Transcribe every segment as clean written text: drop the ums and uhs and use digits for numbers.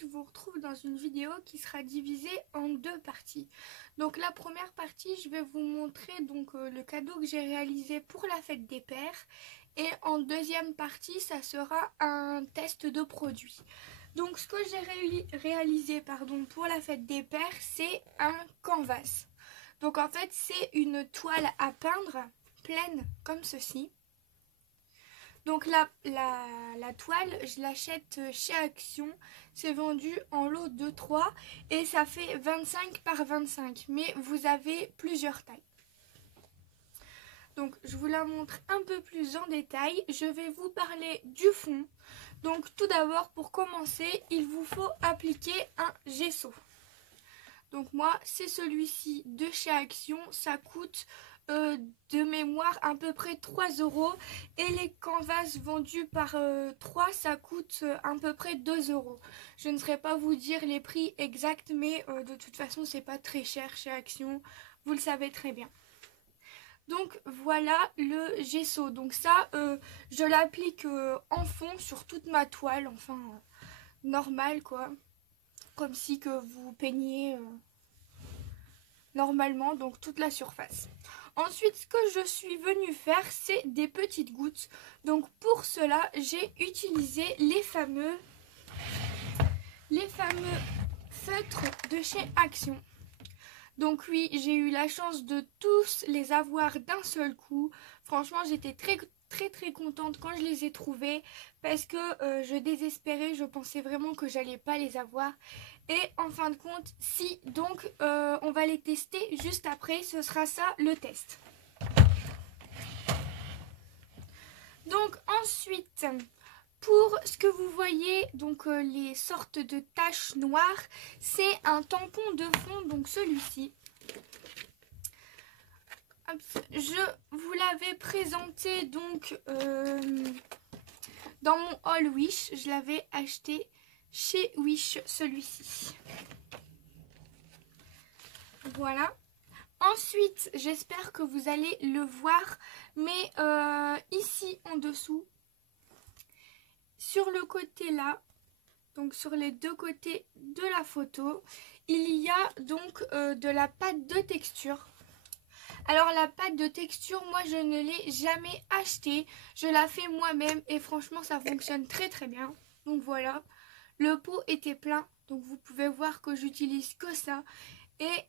je vous retrouve dans une vidéo qui sera divisée en deux parties. Donc la première partie, je vais vous montrer donc le cadeau que j'ai réalisé pour la fête des pères. Et en deuxième partie, ça sera un test de produit. Donc ce que j'ai réalisé pour la fête des pères, c'est un canvas. Donc en fait, c'est une toile à peindre pleine comme ceci. Donc la toile, je l'achète chez Action, c'est vendu en lot de 3 et ça fait 25 par 25, mais vous avez plusieurs tailles. Donc je vous la montre un peu plus en détail, je vais vous parler du fond. Donc tout d'abord, pour commencer, il vous faut appliquer un gesso. Donc moi, c'est celui-ci de chez Action, ça coûte de mémoire à peu près 3 € et les canvas vendus par 3 ça coûte à peu près 2 €. Je ne saurais pas vous dire les prix exacts, mais de toute façon c'est pas très cher chez Action, vous le savez très bien. Donc voilà le gesso, donc ça je l'applique en fond sur toute ma toile, enfin normal quoi, comme si que vous peigniez normalement, donc toute la surface. Ensuite, ce que je suis venue faire, c'est des petites gouttes. Donc pour cela, j'ai utilisé les fameux feutres de chez Action. Donc oui, j'ai eu la chance de tous les avoir d'un seul coup. Franchement, j'étais très contente quand je les ai trouvés parce que je désespérais, je pensais vraiment que j'allais pas les avoir. Et en fin de compte, si, donc on va les tester juste après, ce sera ça le test. Donc ensuite, pour ce que vous voyez, donc les sortes de taches noires, c'est un tampon de fond, donc celui-ci. Je vous l'avais présenté donc dans mon haul Wish, je l'avais acheté chez Wish, celui-ci. Voilà. Ensuite, j'espère que vous allez le voir, mais ici en dessous, sur le côté là, donc sur les deux côtés de la photo, il y a donc de la pâte de texture. Alors la pâte de texture, moi je ne l'ai jamais achetée, je la fais moi-même et franchement ça fonctionne très bien. Donc voilà, le pot était plein, donc vous pouvez voir que j'utilise que ça. Et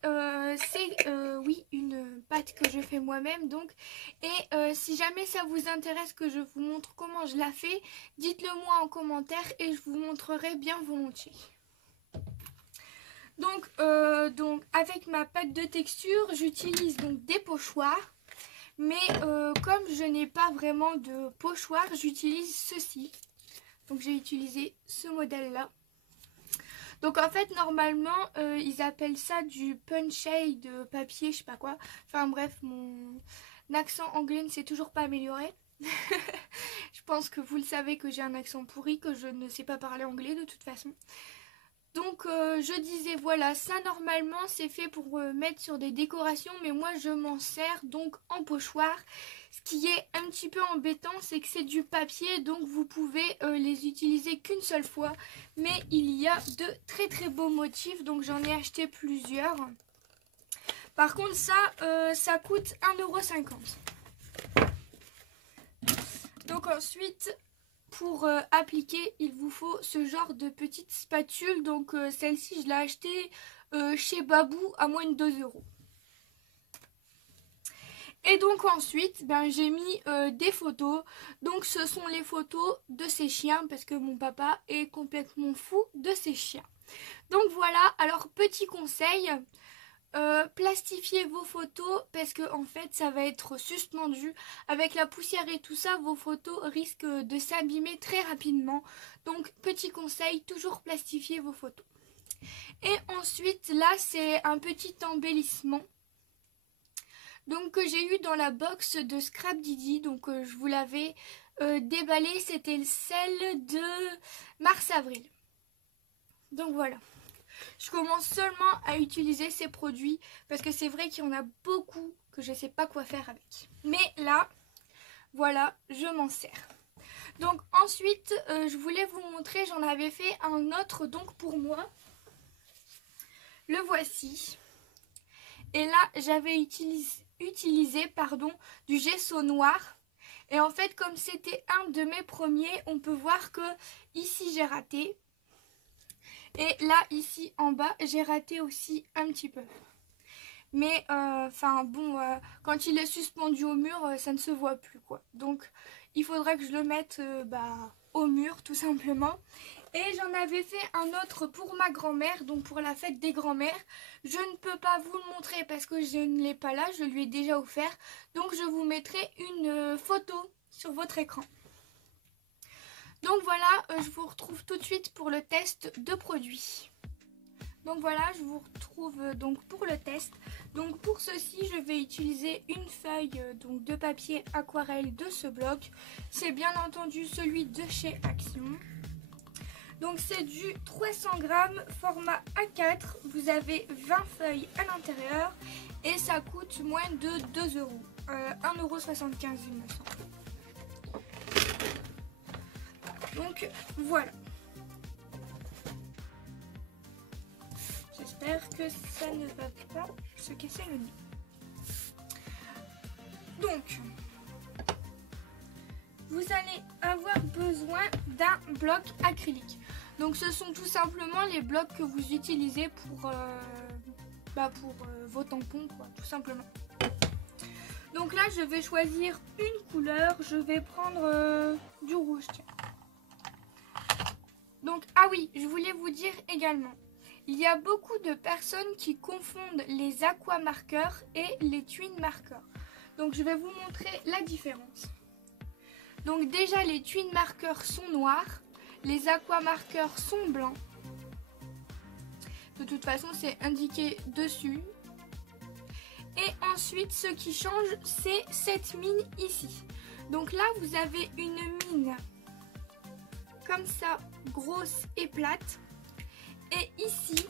c'est oui une pâte que je fais moi-même donc. Et si jamais ça vous intéresse que je vous montre comment je la fais, dites-le moi en commentaire et je vous montrerai bien volontiers. Donc avec ma pâte de texture, j'utilise donc des pochoirs. Mais comme je n'ai pas vraiment de pochoir, j'utilise ceci. Donc j'ai utilisé ce modèle-là. Donc en fait normalement ils appellent ça du punch-aid de papier, je sais pas quoi. Enfin bref, mon accent anglais ne s'est toujours pas amélioré. Je pense que vous le savez que j'ai un accent pourri, que je ne sais pas parler anglais de toute façon. Donc je disais voilà, ça normalement c'est fait pour mettre sur des décorations, mais moi je m'en sers donc en pochoir. Ce qui est un petit peu embêtant, c'est que c'est du papier, donc vous pouvez les utiliser qu'une seule fois. Mais il y a de très beaux motifs, donc j'en ai acheté plusieurs. Par contre ça coûte 1,50 €. Donc ensuite, pour appliquer, il vous faut ce genre de petite spatule. Donc celle-ci, je l'ai achetée chez Babou à moins de 2 €. Et donc ensuite, j'ai mis des photos. Donc ce sont les photos de ces chiens parce que mon papa est complètement fou de ces chiens. Donc voilà, alors petit conseil, plastifiez vos photos parce que en fait ça va être suspendu avec la poussière et tout ça, vos photos risquent de s'abîmer très rapidement. Donc petit conseil, toujours plastifier vos photos. Et ensuite là c'est un petit embellissement donc que j'ai eu dans la box de Scrap Didi. Donc je vous l'avais déballé, c'était celle de mars-avril. Donc voilà. Je commence seulement à utiliser ces produits parce que c'est vrai qu'il y en a beaucoup que je ne sais pas quoi faire avec. Mais là, voilà, je m'en sers. Donc ensuite, je voulais vous montrer, j'en avais fait un autre donc pour moi. Le voici. Et là, j'avais utilisé du gesso noir. Et en fait, comme c'était un de mes premiers, on peut voir que ici j'ai raté. Et là, ici en bas, j'ai raté aussi un petit peu. Mais quand il est suspendu au mur, ça ne se voit plus quoi. Donc il faudra que je le mette au mur tout simplement. Et j'en avais fait un autre pour ma grand-mère, donc pour la fête des grands-mères. Je ne peux pas vous le montrer parce que je ne l'ai pas là, je lui ai déjà offert. Donc je vous mettrai une photo sur votre écran. Donc voilà, je vous retrouve tout de suite pour le test de produit. Donc voilà, je vous retrouve donc pour le test. Donc pour ceci, je vais utiliser une feuille de papier aquarelle de ce bloc. C'est bien entendu celui de chez Action. Donc c'est du 300 grammes, format A4. Vous avez 20 feuilles à l'intérieur et ça coûte moins de 2 €. 1,75 € il me semble. Donc voilà. J'espère que ça ne va pas se casser le nez. Donc, vous allez avoir besoin d'un bloc acrylique. Donc, ce sont tout simplement les blocs que vous utilisez pour vos tampons, quoi, tout simplement. Donc là, je vais choisir une couleur. Je vais prendre du rouge. Tiens. Donc, ah oui, je voulais vous dire également. Il y a beaucoup de personnes qui confondent les aquamarqueurs et les twin marqueurs. Donc je vais vous montrer la différence. Donc déjà les twin marqueurs sont noirs, les aquamarqueurs sont blancs. De toute façon c'est indiqué dessus. Et ensuite ce qui change c'est cette mine ici. Donc là vous avez une mine comme ça, grosse et plate. Et ici,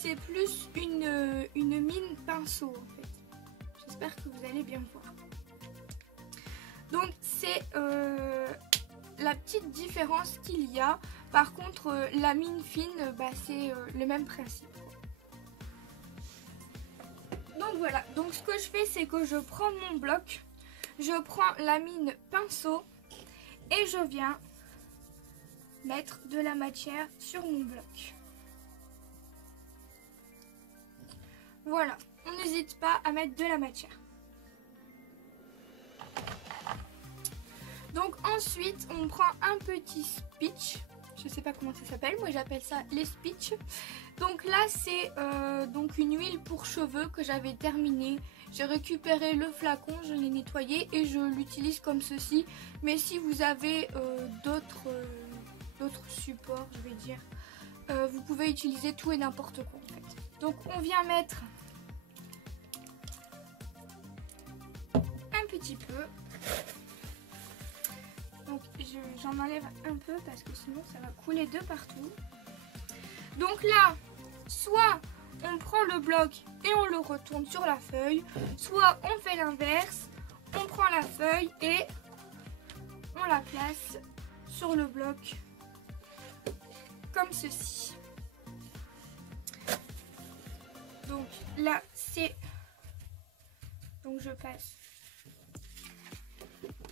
c'est plus une mine pinceau en fait. J'espère que vous allez bien voir. Donc c'est la petite différence qu'il y a. Par contre, la mine fine, c'est le même principe. Donc voilà, donc ce que je fais, c'est que je prends mon bloc, je prends la mine pinceau et je viens mettre de la matière sur mon bloc. Voilà, on n'hésite pas à mettre de la matière. Donc ensuite, on prend un petit spitch. Je sais pas comment ça s'appelle, moi j'appelle ça les spitch. Donc là, c'est une huile pour cheveux que j'avais terminée. J'ai récupéré le flacon, je l'ai nettoyé et je l'utilise comme ceci. Mais si vous avez d'autres supports, je vais dire, vous pouvez utiliser tout et n'importe quoi en fait. Donc on vient mettre un petit peu. Donc j'en enlève un peu parce que sinon ça va couler de partout. Donc là, soit on prend le bloc et on le retourne sur la feuille, soit on fait l'inverse, on prend la feuille et on la place sur le bloc comme ceci. Donc là c'est, donc je passe,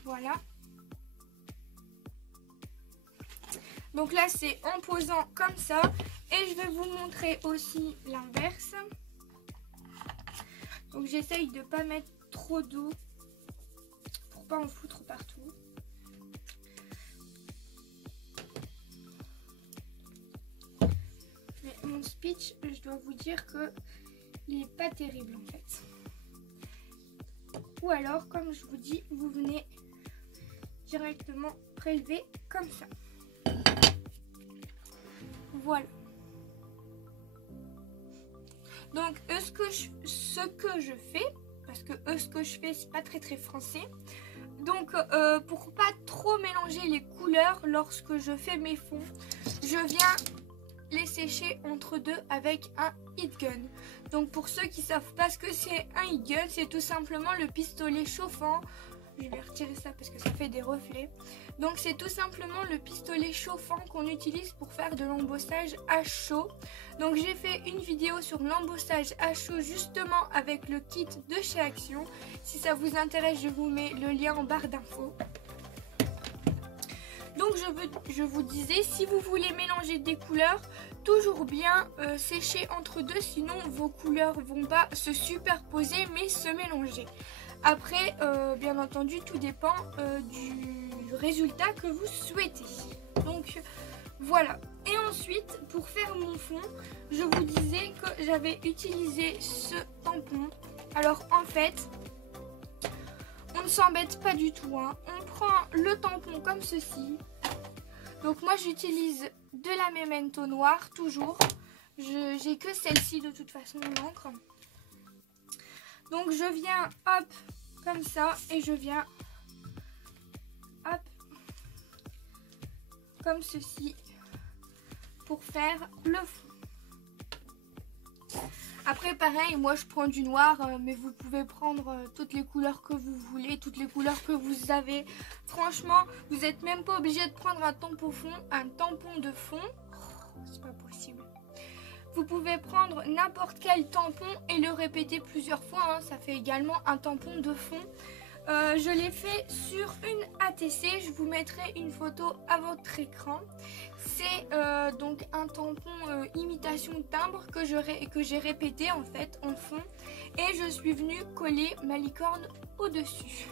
voilà. Donc là c'est en posant comme ça et je vais vous montrer aussi l'inverse. Donc j'essaye de pas mettre trop d'eau pour pas en foutre partout. Mais mon speech, je dois vous dire que il est pas terrible en fait. Ou alors, comme je vous dis, vous venez directement prélever comme ça. Voilà. Donc ce que je fais, parce que ce que je fais c'est pas très français. Donc pour pas trop mélanger les couleurs lorsque je fais mes fonds, je viens les sécher entre deux avec un heat gun. Donc pour ceux qui savent pas ce que c'est un heat gun, c'est tout simplement le pistolet chauffant. Je vais retirer ça parce que ça fait des reflets. Donc c'est tout simplement le pistolet chauffant qu'on utilise pour faire de l'embossage à chaud. Donc j'ai fait une vidéo sur l'embossage à chaud justement avec le kit de chez Action. Si ça vous intéresse, je vous mets le lien en barre d'infos. Donc je vous disais, si vous voulez mélanger des couleurs, toujours bien sécher entre deux, sinon vos couleurs vont pas se superposer mais se mélanger. Après, bien entendu, tout dépend du résultat que vous souhaitez. Donc voilà. Et ensuite, pour faire mon fond, je vous disais que j'avais utilisé ce tampon. Alors en fait, on ne s'embête pas du tout, hein. On prend le tampon comme ceci. Donc moi j'utilise de la Memento noire toujours. J'ai que celle-ci de toute façon, l'encre. Donc je viens hop comme ça et je viens hop comme ceci pour faire le fond. Après pareil, moi je prends du noir, mais vous pouvez prendre toutes les couleurs que vous voulez, toutes les couleurs que vous avez. Franchement, vous n'êtes même pas obligé de prendre un tampon de fond. Oh, c'est pas possible. Vous pouvez prendre n'importe quel tampon et le répéter plusieurs fois, hein. Ça fait également un tampon de fond. Je l'ai fait sur une ATC, je vous mettrai une photo à votre écran. C'est donc un tampon imitation timbre que j'ai répété en fait en fond. Et je suis venue coller ma licorne au-dessus.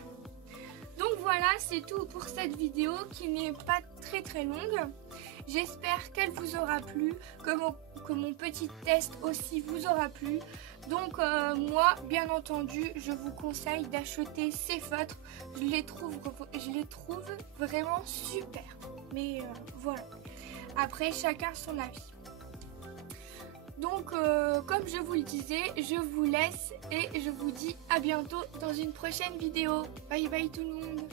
Donc voilà, c'est tout pour cette vidéo qui n'est pas très longue. J'espère qu'elle vous aura plu, que mon petit test aussi vous aura plu. Donc moi, bien entendu, je vous conseille d'acheter ces feutres. Je les trouve vraiment super. Mais voilà. Après, chacun son avis. Donc, comme je vous le disais, je vous laisse et je vous dis à bientôt dans une prochaine vidéo. Bye bye tout le monde.